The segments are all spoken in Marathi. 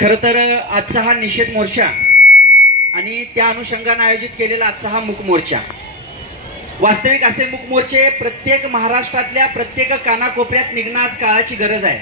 खरं तर आजचा हा निषेध मोर्चा आणि त्या अनुषंगाने आयोजित केलेला आजचा हा मूक मोर्चा, वास्तविक असे मूक मोर्चे प्रत्येक महाराष्ट्रातल्या प्रत्येक कानाकोपऱ्यात निघणं आज काळाची गरज आहे.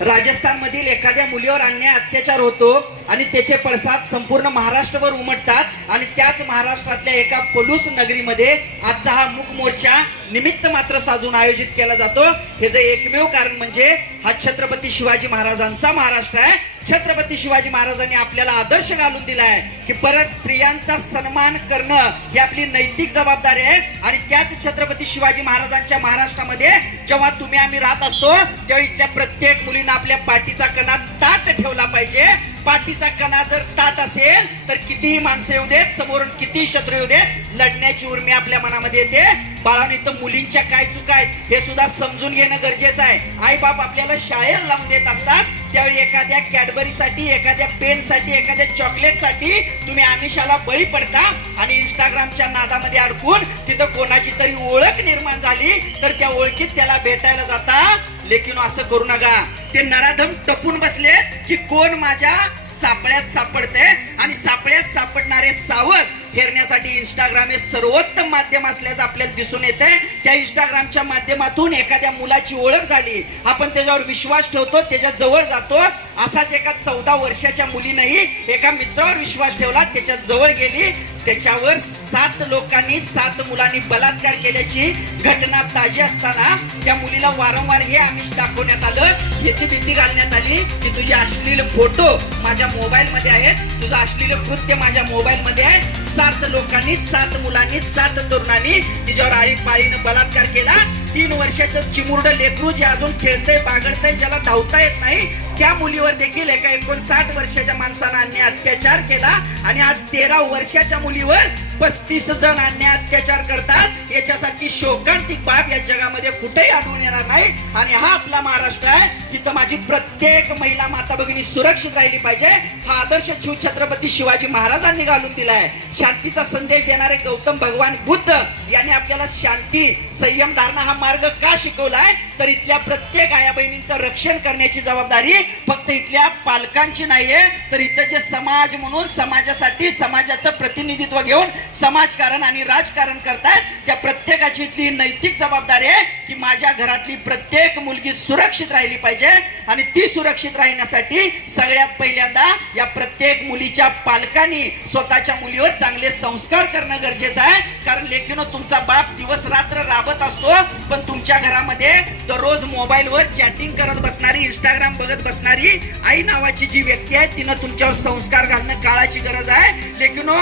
राजस्थानमधील एखाद्या मुलीवर अन्याय अत्याचार होतो आणि त्याचे पडसाद संपूर्ण महाराष्ट्रभर उमटतात आणि त्याच महाराष्ट्रातल्या एका पलूस नगरीमध्ये आजचा हा मूक मोर्चा निमित्त मात्र साधून आयोजित केला जातो. हे जे एकमेव कारण म्हणजे हा छत्रपती शिवाजी महाराजांचा महाराष्ट्र आहे. छत्रपती शिवाजी महाराजांनी आपल्याला आदर्श घालून दिला आहे की परत स्त्रियांचा सन्मान करणं ही आपली नैतिक जबाबदारी आहे. आणि त्याच छत्रपती शिवाजी महाराजांच्या महाराष्ट्रामध्ये जेव्हा तुम्ही आम्ही राहत असतो तेव्हा इथल्या प्रत्येक मुलींना आपल्या पाठीचा कणा ताट ठेवला पाहिजे. पाठीचा कणा जर ताट असेल तर कितीही माणसं येऊ देत, समोरून कितीही शत्रू येऊ देत, लढण्याची उर्मी आपल्या मनामध्ये येते. बाळांनो, इथं मुलींच्या काय चुका आहेत हे सुद्धा समजून घेणं गरजेचं आहे. आई बाप आपल्याला शाळेला लावून देत असतात त्यावेळी एखाद्या कॅडबरीसाठी, एखाद्या पेनसाठी, एखाद्या चॉकलेटसाठी तुम्ही आमिषाला बळी पडता आणि इंस्टाग्रामच्या नादामध्ये अडकून तिथं कोणाची तरी ओळख निर्माण झाली तर त्या ओळखीत त्याला भेटायला जाता. लेकिन असं करू नका. ते नराधम टपून बसले की कोण माझ्या सापळ्यात सापडते आणि सापळ्यात सापडणारे सावज हेरण्यासाठी इंस्टाग्राम हे सर्वोत्तम माध्यम असल्याचं आपल्याला दिसून येते. त्या इंस्टाग्रामच्या माध्यमातून एखाद्या मुलाची ओळख झाली, आपण त्याच्यावर विश्वास ठेवतो, त्याच्या जवळ जातो. असाच एका 14 वर्षाच्या मुलीनेही एका मित्रावर विश्वास ठेवला, त्याच्या जवळ गेली, त्याच्यावर 7 लोकांनी 7 मुलांनी बलात्कार केल्याची घटना ताजी असताना त्या मुलीला वारंवार हे आमिष दाखवण्यात आलं, याची भीती घालण्यात आली की तुझे अश्लील फोटो माझ्या मोबाईल मध्ये आहेत, तुझं अश्लील कृत्य माझ्या मोबाईल मध्ये आहे. 7 लोकांनी, 7 मुलांनी, 7 तरुणांनी तिच्यावर आळीपाळीनं बलात्कार केला. 3 वर्षाचं चिमुरड लेकरू जे अजून खेळतंय, बागडतंय, ज्याला धावता येत नाही, त्या मुलीवर देखील एका 59 वर्षाच्या माणसानं अन्याय अत्याचार केला. आणि आज 13 वर्षाच्या मुलीवर 35 जण अन्याय अत्याचार करतात. याच्यासारखी शोकांतिक बाब या जगामध्ये कुठेही आढळून येणार नाही. आणि हा आपला महाराष्ट्र आहे, तिथं माझी प्रत्येक महिला माता भगिनी सुरक्षित राहिली पाहिजे. हा आदर्श छत्रपती शिवाजी महाराजांनी घालून दिलाय. शांतीचा संदेश देणारे गौतम भगवान बुद्ध यांनी आपल्याला शांती, संयम धारणा हा मार्ग का शिकवलाय तर इथल्या प्रत्येक आया बहिणींचं रक्षण करण्याची जबाबदारी फक्त इथल्या पालकांची नाहीये, तर इथं जे समाज म्हणून समाजासाठी समाजाचं प्रतिनिधित्व घेऊन समाजकारण आणि राजकारण करतायत त्या प्रत्येकाची इथली नैतिक जबाबदारी आहे की माझ्या घरातली प्रत्येक मुलगी सुरक्षित राहिली पाहिजे. आणि ती सुरक्षित राहण्यासाठी सगळ्यात पहिल्यांदा या प्रत्येक मुलीच्या पालकांनी स्वतःच्या मुलीवर चांगले संस्कार करणं गरजेचं आहे. कारण लेकीनो, तुमचा बाप दिवस रात्र राबत असतो पण तुमच्या घरामध्ये दररोज मोबाईलवर चॅटिंग करत बसणारी, इंस्टाग्राम बघत बसणारी आई नावाची जी व्यक्ती आहे तिनं तुमच्यावर संस्कार घालणं काळाची गरज आहे. लेकिनो,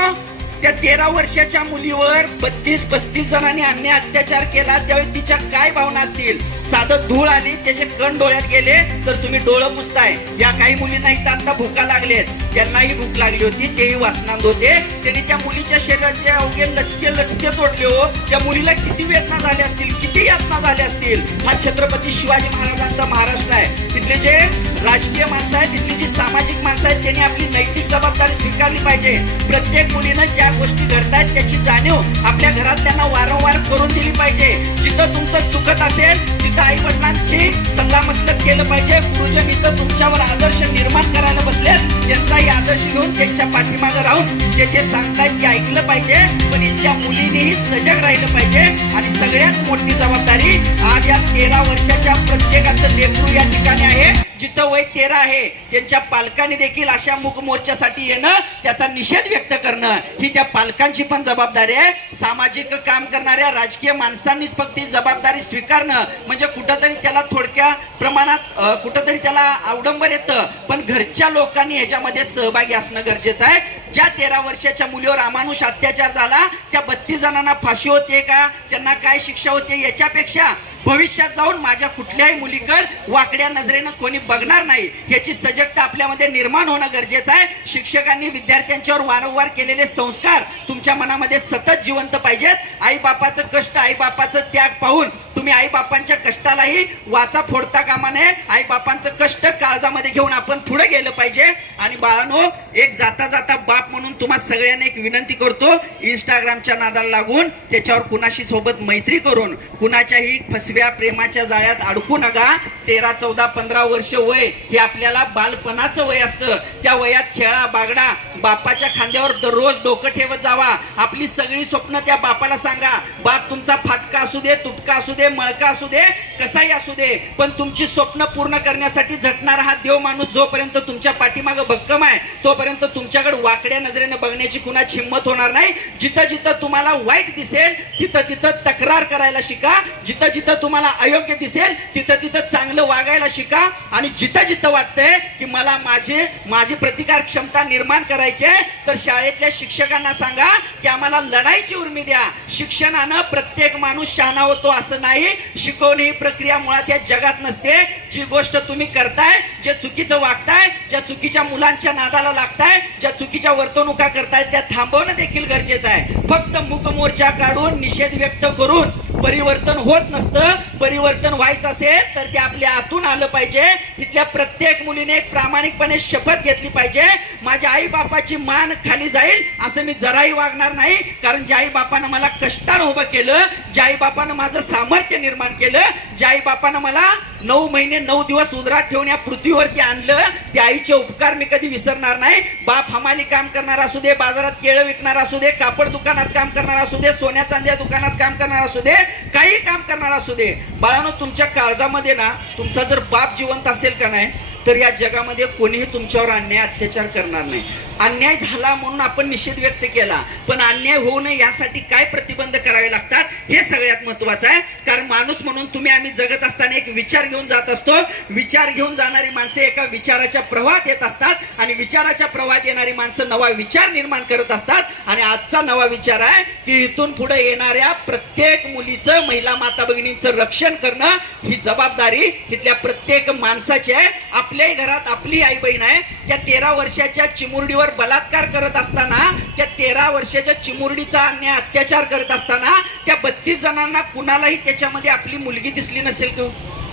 त्या 13 वर्षाच्या मुलीवर 32-35 जणांनी अन्याय अत्याचार केला त्यावेळी तिच्या काय भावना असतील. साधं धूळ आली, त्याचे कण डोळ्यात गेले तर तुम्ही डोळं पुसताय. या काही मुलींना इथं आता भूका लागलेत, त्यांनाही भूक लागली होती, तेही वासनांत होते. त्यांनी त्या मुलीच्या शरीराचे अवघे लचके लचके तोडले हो. त्या मुलीला किती वेदना झाल्या असतील, किती यातना झाल्या असतील. हा छत्रपती शिवाजी महाराजांचा महाराष्ट्र आहे. तिथले जे राजकीय माणसं आहेत, तिथली जी सामाजिक माणसं आहेत, त्यांनी आपली नैतिक जबाबदारी स्वीकारली पाहिजे. प्रत्येक मुलीनं ज्या गोष्टी घडतायत त्याची जाणीव आपल्या घरात त्यांना वारंवार करून दिली पाहिजे. जिथं तुमचं चुकत असेल तिथं आई वडिलांची सल्लामसलत केलं पाहिजे. गुरुजन इथं तुमच्यावर आदर्श निर्माण करायला बसलेत, त्यांचाही आदर्श घेऊन त्यांच्या पाठीमागे राहून ते जे सांगतायत ते ऐकलं पाहिजे. पण इथल्या मुलींनीही सजग राहिलं पाहिजे. आणि सगळ्यात मोठी जबाबदारी आज या 13 वर्षाच्या प्रत्येकाचं लेकरू या ठिकाणी आहे, जिचं वय 13 आहे. त्यांच्या पालकांनी देखील अशा मूक मोर्चासाठी येणं, त्याचा निषेध व्यक्त करणं ही त्या पालकांची पण जबाबदारी आहे. सामाजिक काम करणाऱ्या राजकीय माणसांनीच फक्त ही जबाबदारी स्वीकारणं म्हणजे कुठंतरी त्याला थोडक्या प्रमाणात कुठंतरी त्याला अवडंबर येतं. पण घरच्या लोकांनी ह्याच्यामध्ये सहभागी असणं गरजेचं आहे. ज्या 13 वर्षाच्या मुलीवर अमानुष अत्याचार झाला त्या 32 जणांना फाशी होते का, त्यांना काय शिक्षा होते, याच्यापेक्षा भविष्यात जाऊन माझ्या कुठल्याही मुलीकडे वाकड्या नजरेनं कोणी बघणार नाही याची सजगता आपल्यामध्ये निर्माण होणं गरजेचं आहे. शिक्षकांनी विद्यार्थ्यांच्यावर वारंवार केलेले संस्कार तुमच्या मनामध्ये सतत जिवंत पाहिजेत. आई बापाचं कष्ट, आई बापाचं त्याग पाहून तुम्ही आई बापांच्या कष्टालाही वाचा फोडता कामा नये. आई बापांचं कष्ट काळजामध्ये घेऊन आपण पुढे गेलं पाहिजे. आणि बाळांनो, एक जाता जाता बाप म्हणून तुम्हा सगळ्यांना एक विनंती करतो, इंस्टाग्रामच्या नादाला लागून त्याच्यावर कुणाशी सोबत मैत्री करून कुणाच्याही फसव्या प्रेमाच्या जाळ्यात अडकू नका. 13, 14, 15 वर्ष वय हे आपल्याला बालपणाचं वय असतं. त्या वयात खेळा बागडा, बापाच्या खांद्यावर दररोज डोकं ठेवत जावा. आपली सगळी स्वप्न त्या बापाला सांगा. बाप तुमचा फाटका असू दे, तुटका असू दे, मळका असू दे, कसाही असू दे, पण तुमची स्वप्न पूर्ण करण्यासाठी झटणारा हा देव माणूस जोपर्यंत तुमच्या पाठीमागे भक्कम आहे तोपर्यंत तुमच्याकडे वाकड्या नजरेने बघण्याची कुणाची हिंमत होणार नाही. जिथं जिथं तुम्हाला वाईट दिसेल तिथं तिथं तक्रार करायला शिका. जिथं जिथं तुम्हाला अयोग्य दिसेल तिथं तिथं चांगलं वागायला शिका. आणि जिथं जिथं वाटतंय की मला माझी प्रतिकार क्षमता निर्माण करायची आहे तर शाळेतल्या शिक्षकांना सांगा की आम्हाला लढाईची उर्मी द्या. शिक्षणानं प्रत्येक माणूस शहाणा होतो असं नाही. शिकवणे ही प्रक्रिया मुळात या जगात नसते. जी गोष्ट तुम्ही करताय, जे चुकीचं वागताय, ज्या चुकीच्या मुलांच्या नादाला लागताय, ज्या चुकीच्या वर्तणुका करताय त्या थांबवणं देखील गरजेचं आहे. फक्त मूक मोर्चा काढून निषेध व्यक्त करून परिवर्तन होत नसतं. परिवर्तन व्हायचं असेल तर ते आपल्या आतून आलं पाहिजे. इथल्या प्रत्येक मुलीने एक प्रामाणिकपणे शपथ घेतली पाहिजे, माझ्या आई बापाची मान खाली जाईल असं मी जराही वागणार नाही. कारण ज्या आई बापानं मला कष्टानं उभं केलं, ज्या आई बापानं माझं सामर्थ्य निर्माण केलं, ज्या आई बापानं मला 9 महिने 9 दिवस उदरात ठेवून या पृथ्वीवरती आणलं, त्या आईचे उपकार मी कधी विसरणार नाही. बाप हमाली काम करणारा असू दे, बाजारात केळं विकणारा असू दे, कापड दुकानात काम करणारा असू दे, सोन्या चांद्या दुकानात काम करणारा असू दे, काही काम करणारा असू दे, बाळांनो तुमच्या काळजामध्ये ना तुमचा जर बाप जिवंत असेल का नाही तर या जगामध्ये कोणीही तुमच्यावर अन्याय अत्याचार करणार नाही. अन्याय झाला म्हणून आपण निषेध व्यक्त केला, पण अन्याय होऊ नये यासाठी काय प्रतिबंध करावे लागतात हे सगळ्यात महत्वाचं आहे. कारण माणूस म्हणून तुम्ही आम्ही जगत असताना एक विचार घेऊन जात असतो. विचार घेऊन जाणारी माणसे एका विचाराच्या प्रवाहात येत असतात आणि विचाराच्या प्रवाहात येणारी माणसं नवा विचार निर्माण करत असतात. आणि आजचा नवा विचार आहे की इथून पुढे येणाऱ्या प्रत्येक मुलीचं, महिला माता भगिनींचं रक्षण करणं ही जबाबदारी इथल्या प्रत्येक माणसाची आहे. आपल्याही घरात आपली आई बहीण आहे. त्या 13 वर्षाच्या चिमुरडीवर बलात्कार करत असताना, त्या 13 वर्षाच्या चिमुरडीचा अन्याय अत्याचार करत असताना त्या 32 जणांना कुणालाही त्याच्यामध्ये आपली मुलगी दिसली नसेल का?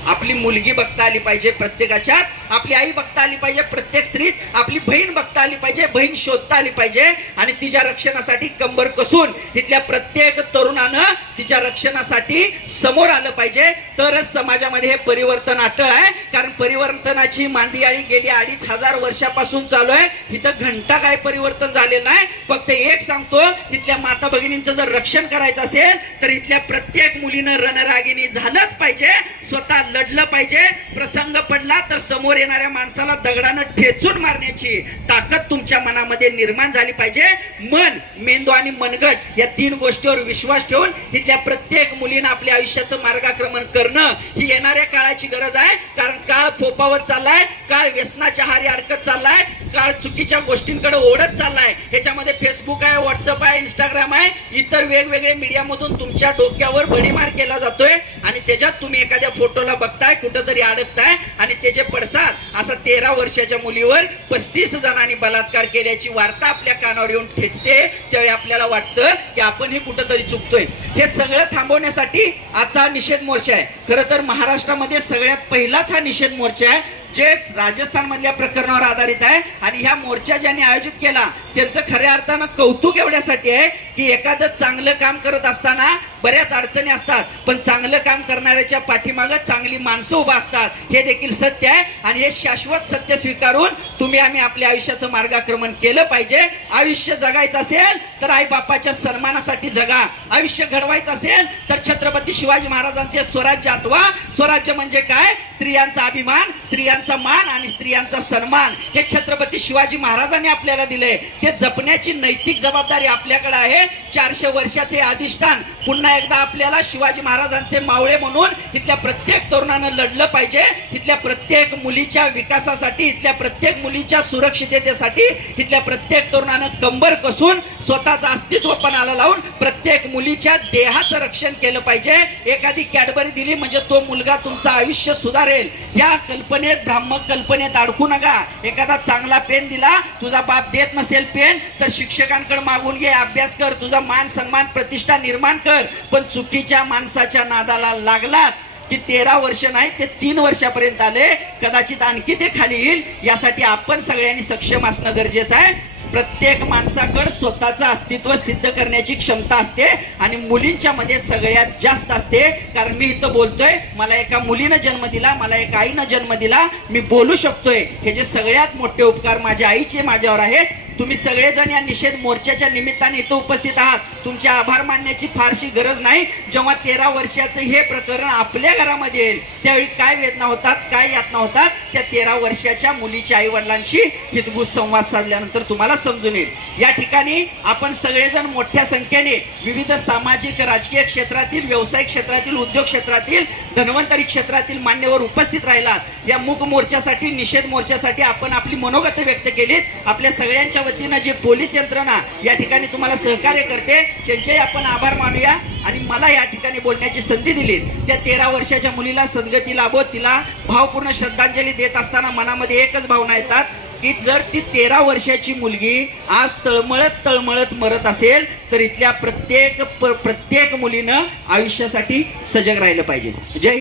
आपली मुलगी बघता आली पाहिजे प्रत्येकाच्या, आपली आई बघता आली पाहिजे प्रत्येक स्त्रीत, आपली बहीण बघता आली पाहिजे, बहीण शोधता आली पाहिजे. आणि तिच्या रक्षणासाठी कंबर कसून इथल्या प्रत्येक तरुणानं तिच्या रक्षणासाठी समोर आलं पाहिजे. तरच समाजामध्ये हे परिवर्तन अटळ आहे. कारण परिवर्तनाची मांदियाळी गेली 2500 वर्षापासून चालू आहे. इथं घंटा काय परिवर्तन झालेलं नाही. फक्त एक सांगतो, इथल्या माता भगिनींचं जर रक्षण करायचं असेल तर इथल्या प्रत्येक मुलीनं रणरागिणी झालंच पाहिजे, स्वतः लढलं पाहिजे. प्रसंग पडला तर समोर येणाऱ्या माणसाला दगडानं ठेचून मारण्याची ताकद तुमच्या मनामध्ये निर्माण झाली पाहिजे. मन, मेंदू आणि मनगट या 3 गोष्टीवर विश्वास ठेवून इथल्या प्रत्येक मुलीनं आपल्या आयुष्याचं मार्गक्रमण करणं ही येणाऱ्या काळाची गरज आहे. कारण काळ फोपावत चाललाय, काळ व्यसनाच्या हारी अडकत चाललाय, काळ चुकीच्या गोष्टींकडे ओढत चाललाय. ह्याच्यामध्ये फेसबुक आहे, व्हॉट्सअप आहे, इंस्टाग्राम आहे, इतर वेगवेगळे मीडियामधून तुमच्या डोक्यावर बडीमार केला जातोय. आणि त्याच्यात तुम्ही एखाद्या फोटोला बघताय, कुठंतरी अडकताय आणि त्याचे पडसाद असा 13 वर्षाच्या मुलीवर 35 जणांनी बलात्कार केल्याची वार्ता आपल्या कानावर येऊन ठेचते. त्यावेळी आपल्याला वाटतं की आपणही कुठंतरी चुकतोय. हे सगळं थांबवण्यासाठी आजचा निषेध मोर्चा आहे. खरं तर महाराष्ट्रामध्ये सगळ्यात पहिलाच हा निषेध मोर्चा आहे जे राजस्थान मधल्या प्रकरणावर आधारित आहे. आणि ह्या मोर्चा ज्यांनी आयोजित केला त्यांचं खऱ्या अर्थानं कौतुक एवढ्यासाठी आहे की एखादं चांगलं काम करत असताना बऱ्याच अडचणी असतात, पण चांगलं काम करणाऱ्याच्या पाठीमागं चांगली माणसं उभा असतात हे देखील सत्य आहे. आणि हे शाश्वत सत्य स्वीकारून तुम्ही आम्ही आपल्या आयुष्याचं मार्गक्रमण केलं पाहिजे. आयुष्य जगायचं असेल तर आई बापाच्या सन्मानासाठी जगा. आयुष्य घडवायचं असेल तर छत्रपती शिवाजी महाराजांचे स्वराज्य आठवा. स्वराज्य म्हणजे काय? स्त्रियांचा अभिमान, स्त्रियांचा मान आणि स्त्रियांचा सन्मान हे छत्रपती शिवाजी महाराजांनी आपल्याला दिले. ते जपण्याची नैतिक जबाबदारी आपल्याकडे आहे. 400 वर्षाचे अधिष्ठान पुन्हा एकदा आपल्याला शिवाजी महाराजांचे मावळे म्हणून इथल्या प्रत्येक तरुणानं लढलं पाहिजे. इथल्या प्रत्येक मुलीच्या विकासासाठी, इथल्या प्रत्येक मुलीच्या सुरक्षिततेसाठी इथल्या प्रत्येक तरुणानं कंबर कसून स्वतःचं अस्तित्व पणाला लावून प्रत्येक मुलीच्या देहाचं रक्षण केलं पाहिजे. एखादी कॅडबरी दिली म्हणजे तो मुलगा तुमचं आयुष्य सुधारेल या कल्पनेत, भ्रामक कल्पनेत अडकू नका. एखादा चांगला पेन दिला, तुझा बाप देत नसेल पेन तर शिक्षकांकडे मागून घे, अभ्यास कर, तुझा मान सन्मान प्रतिष्ठा निर्माण कर. पण चुकीच्या माणसाच्या नादाला लागलात की 13 वर्ष नाही ते 3 वर्षापर्यंत आले, कदाचित आणखी ते खाली येईल. यासाठी आपण सगळ्यांनी सक्षम असणं गरजेचं आहे. प्रत्येक माणसाकडे स्वतःचं अस्तित्व सिद्ध करण्याची क्षमता असते आणि मुलींच्या मध्ये सगळ्यात जास्त असते. कारण मी इथं बोलतोय, मला एका मुलीनं जन्म दिला, मला एका आईनं जन्म दिला, मी बोलू शकतोय. हे जे सगळ्यात मोठे उपकार माझ्या आईचे माझ्यावर आहेत. तुम्ही सगळेजण या निषेध मोर्चाच्या निमित्ताने इथं उपस्थित आहात. तुमचे आभार मानण्याची फारशी गरज नाही. जेव्हा 13 वर्षाचं हे प्रकरण आपल्या घरामध्ये येईल त्यावेळी काय वेदना होतात, काय यातना होतात, त्या 13 वर्षाच्या मुलीच्या आई वडिलांशी हितगुज संवाद साधल्यानंतर तुम्हाला समजून येईल. या ठिकाणी आपण सगळेजण मोठ्या संख्येने विविध सामाजिक, राजकीय क्षेत्रातील, व्यावसायिक क्षेत्रातील, उद्योग क्षेत्रातील, धन्वंतरी क्षेत्रातील मान्यवर उपस्थित राहिलात. या मूक मोर्चासाठी, निषेध मोर्चासाठी आपण आपली मनोगत व्यक्त केलीत. आपल्या सगळ्यांच्या वतीनं जे पोलीस यंत्रणा या ठिकाणी तुम्हाला सहकार्य करते त्यांचे आपण आभार मानूया. आणि मला या ठिकाणी बोलण्याची संधी दिली त्या 13 वर्षाच्या मुलीला सद्गती लाभो, तिला भावपूर्ण श्रद्धांजली देत असताना मनामध्ये एकच भावना येतात की जर ती 13 वर्षाची मुलगी आज तळमळत तळमळत मरत असेल तर इथल्या प्रत्येक मुलीनं आयुष्यासाठी सजग राहिलं पाहिजे. जय